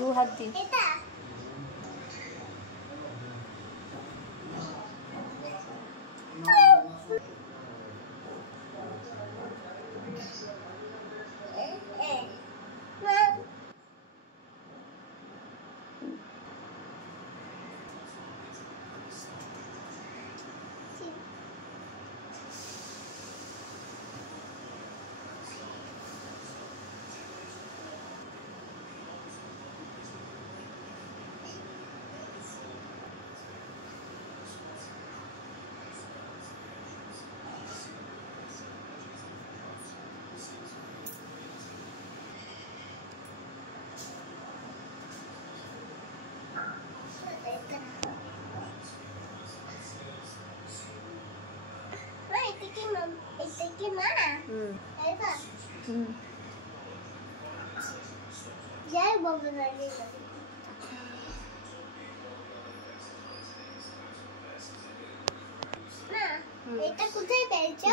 দু হাত দিয়ে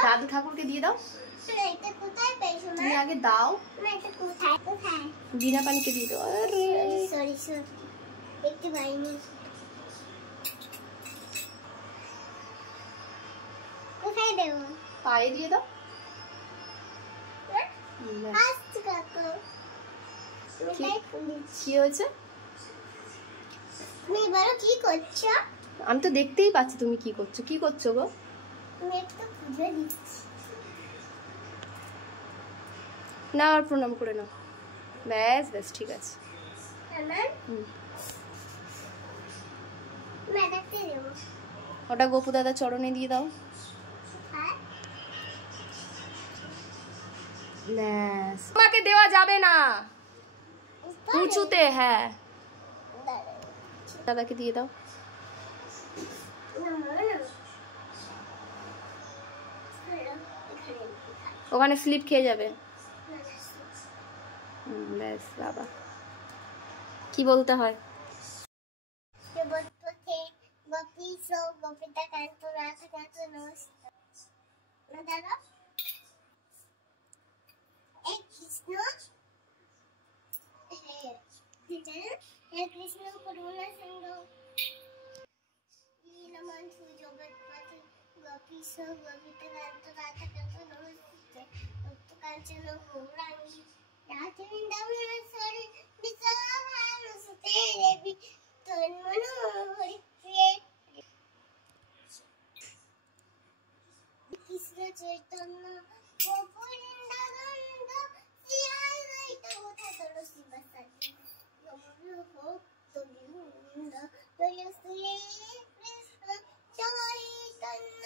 দাদু ঠাকুরকে দিয়ে দাও। তুমি আগে দাও। বিনা পানিকে দিয়ে দাও। একটু পাইনি, কোথায় দেবো? পায়ে দিয়ে দাও। কি হয়েছে? তুমি বলো কি করছো? আমি তো দেখতেই পাচ্ছি তুমি কি করছো। কি করছো গো? আমি একটু পুজো দিচ্ছি। না, আর প্রণাম করে নাও। ব্যাস ব্যাস, ঠিক আছে। ওটা গোপু দাদা চরণে দিয়ে দাও। তোমাকে দেওয়া যাবে না উঁচুতে। হ্যাঁ, দাদাকে দিয়ে দাও। ওখানে স্লিপ খেয়ে যাবে। ব্যাস বাবা, কি বলতে হয়? কৃষ্ণ করুণা সিন্ধু দীনবন্ধু জগৎপতি গোপীশ গোপিকান্ত রাধাকান্ত নমস্তে ভক্তকাঞ্চন গৌরাঙ্গী রাধে বৃন্দাবনেশ্বরী বিশ্বভানুসুতে দেবী তন্মনোহরি প্রিয়ে কৃষ্ণ চৈতন্য প্রভু নিত্যানন্দ শ্রী অদ্বৈত গদাধর শিবাসাদি ভক্ত বৃন্দ জয় শ্রী কৃষ্ণ চৈতন্য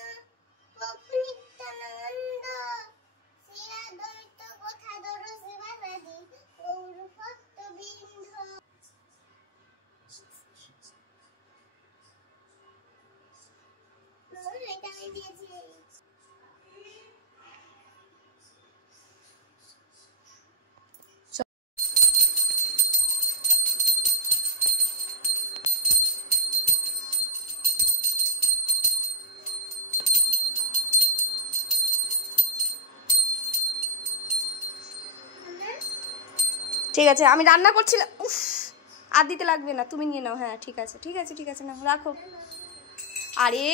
প্রভু নিত্যানন্দ শ্রী অদ্বৈত গদাধর শিবাসাদি গৌর ভক্ত বৃন্দ। এটা আমি দিয়েছি। ঠিক আছে, আমি রান্না করছিলাম। উফ, আর দিতে লাগবে না, তুমি নিয়ে নাও। হ্যাঁ ঠিক আছে ঠিক আছে ঠিক আছে, নাও রাখো। আরে